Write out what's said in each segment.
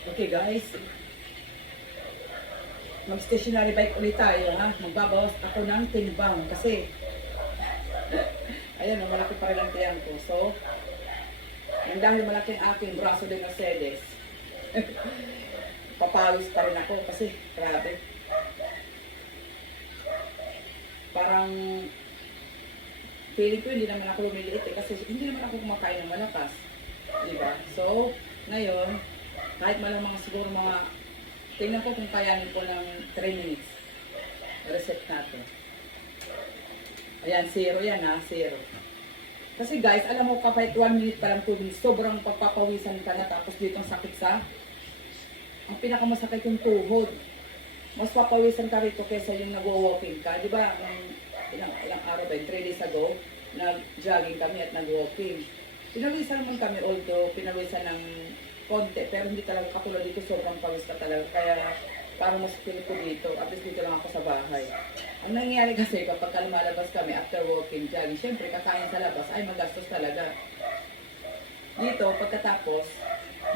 Okay guys, mag-stationary bike ulit tayo ha. Magbabawas ako ng timbang kasi ayan, malaki pa rin ang tiyan ko. So, yung dahil malaki ang aking braso de Mercedes, papawis pa rin ako kasi grabe. Parang feeling ko hindi naman ako lumiliit kasi hindi naman ako kumakain ng malakas. Diba? So, ngayon, kahit malang mga siguro mga, tingnan ko kung kayanin ko ng 3 minutes. Reset natin. Ayan, 0 yan ha, 0. Kasi guys, alam mo, kahit 1 minute pa lang 2 minutes, sobrang pagpapawisan ka na tapos dito ang sakit sa, ang pinakamasakit yung tuhod. Mas papawisan ka rito kaysa yung nag-walking ka. Di ba, ilang araw ba, 3 days ago, nag-jogging kami at nag-walking. Pinawisan naman kami, although pinawisan ng konti, pero hindi talaga katulad dito, sobrang pawis ka talaga. Kaya parang mas feel ko dito, at least dito lang ako sa bahay. Ang nangyayari kasi kapag lumalabas kami after walking, jogging, syempre kakain sa labas, ay magastos talaga. Dito, pagkatapos,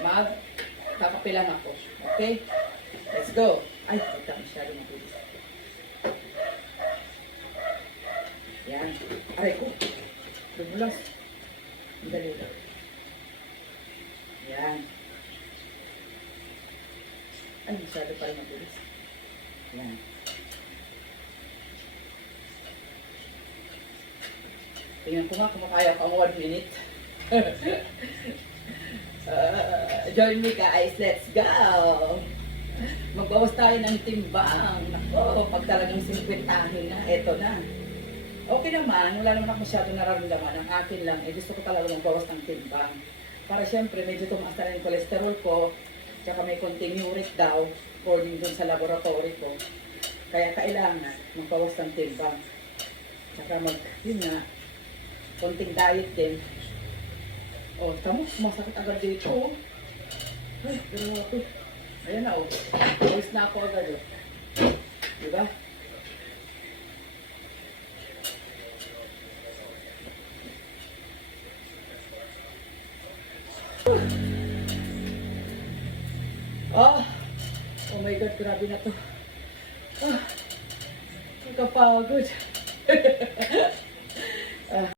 magkakapilan ako. Okay? Let's go! Ay, ito masyado mabilis. Yan. Aray ko. Lumulas. Dali lang. Yan. Ay, masyado pa rin mabilis. Yan. Tingnan ko nga kung makaya pang 1 minute. Join me guys, let's go! Magbawas tayo ng timbang. Nako, pag talagang 50 na, eto na. Okay naman, wala naman ako masyadong nararamdaman. Ang akin lang, gusto ko talaga magbawas ng timbang. Para syempre, medyo tumaas na rin yung cholesterol ko, tsaka may konting uric daw, according dun sa laboratory ko. Kaya kailangan magbawas ng timbang. Tsaka yun nga, konting diet din. Oh, tamo, sumasakit agad dito. Ay, pero ako. Ayan na, oh. Pawis na ako agad, oh. Diba? Oh my God, grabe na to. Nakapagod.